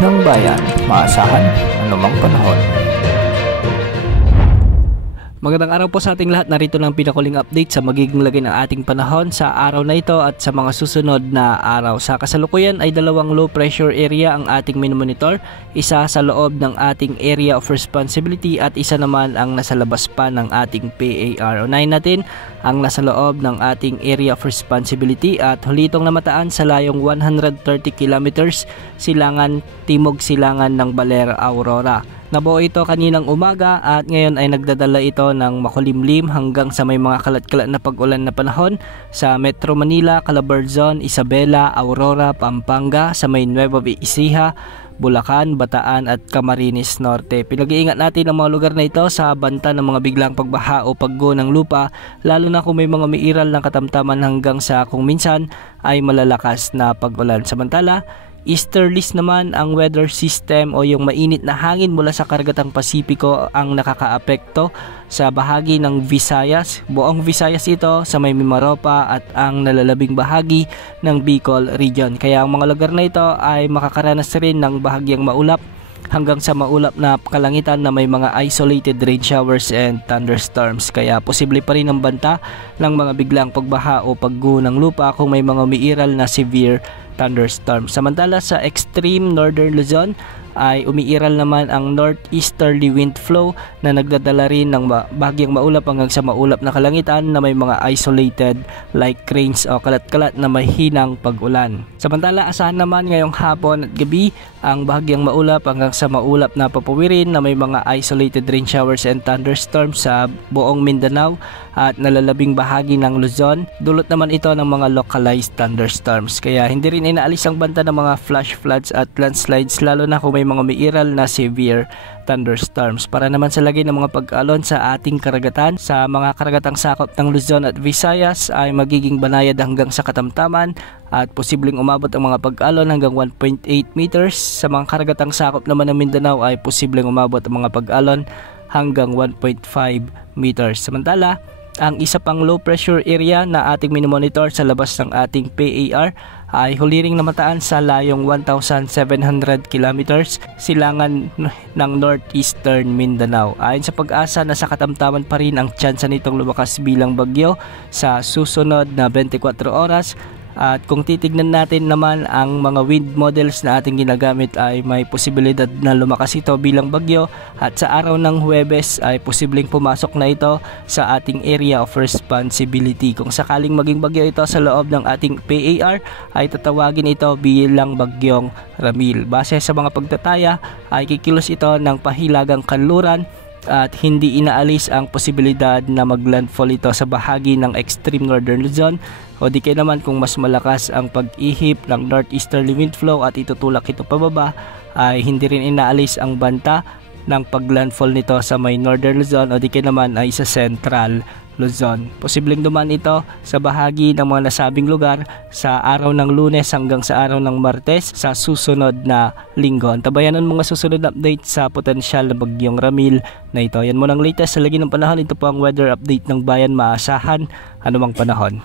ng bayan, maasahan anumang panahon. Magandang araw po sa ating lahat. Narito ng pinakuling update sa magiging lagay ng ating panahon sa araw na ito at sa mga susunod na araw. Sa kasalukuyan ay dalawang low pressure area ang ating minomonitor. Isa sa loob ng ating area of responsibility at isa naman ang nasa labas pa ng ating PAR. Unahin natin ang nasa loob ng ating area of responsibility at huli itong namataan sa layong 130 kilometers silangan timog silangan ng Baler, Aurora. Nabuo ito kaninang umaga at ngayon ay nagdadala ito ng makulimlim hanggang sa may mga kalat-kalat na pag-ulan na panahon sa Metro Manila, Calabarzon, Isabela, Aurora, Pampanga, sa may Nueva Ecija, Bulacan, Bataan at Camarines Norte. Pinag-iingat natin ang mga lugar na ito sa banta ng mga biglang pagbaha o pagguho ng lupa, lalo na kung may mga umiiral ng katamtaman hanggang sa kung minsan ay malalakas na pag-ulan. Samantala, easterlies naman ang weather system o yung mainit na hangin mula sa karagatang Pasipiko ang nakakaapekto sa bahagi ng Visayas. Buong Visayas ito sa may Mimaropa at ang nalalabing bahagi ng Bicol region. Kaya ang mga lugar na ito ay makakaranas rin ng bahagyang maulap hanggang sa maulap na kalangitan na may mga isolated rain showers and thunderstorms. Kaya posible pa rin ang banta ng mga biglang pagbaha o pagguho ng lupa kung may mga umiiral na severe thunderstorms. Samantala sa extreme northern Luzon ay umiiral naman ang northeasterly wind flow na nagdadala rin ng bahagyang maulap hanggang sa maulap na kalangitan na may mga isolated like rains o kalat-kalat na may hinang pag-ulan. Samantala asahan naman ngayong hapon at gabi ang bahagyang maulap hanggang sa maulap na papawirin na may mga isolated rain showers and thunderstorms sa buong Mindanao at nalalabing bahagi ng Luzon. Dulot naman ito ng mga localized thunderstorms. Kaya hindi rin inaalis ang banta ng mga flash floods at landslides lalo na kung may mga umiiral na severe thunderstorms. Para naman sa lagay ng mga pag-alon sa ating karagatan, sa mga karagatang sakop ng Luzon at Visayas ay magiging banayad hanggang sa katamtaman at posibleng umabot ang mga pag-alon hanggang 1.8 meters. Sa mga karagatang sakop naman ng Mindanao ay posibleng umabot ang mga pag-alon hanggang 1.5 meters. Samantala, ang isa pang low pressure area na ating minomonitor sa labas ng ating PAR ay huli ring namataan sa layong 1,700 kilometers silangan ng northeastern Mindanao. Ayon sa Pag-asa, nasa katamtaman pa rin ang tsansa nitong lumakas bilang bagyo sa susunod na 24 oras. At kung titignan natin naman ang mga wind models na ating ginagamit ay may posibilidad na lumakas ito bilang bagyo at sa araw ng Huwebes ay posibleng pumasok na ito sa ating area of responsibility. Kung sakaling maging bagyo ito sa loob ng ating PAR ay tatawagin ito bilang bagyong Ramil. Base sa mga pagtataya ay kikilos ito ng pahilagang kanluran at hindi inaalis ang posibilidad na maglandfall ito sa bahagi ng extreme northern Luzon o di kaya naman kung mas malakas ang pag-ihip ng northeasterly wind flow at itutulak ito pababa ay hindi rin inaalis ang banta ng paglandfall nito sa may northern Luzon o di kaya naman ay sa central Luzon. Posibleng duman ito sa bahagi ng mga nasabing lugar sa araw ng Lunes hanggang sa araw ng Martes sa susunod na linggo. Tabayan ang mga susunod na update sa potensyal na bagyong Ramil na ito. Yan mo ng latest sa lagi ng panahon. Ito po ang weather update ng bayan, maasahan anumang panahon.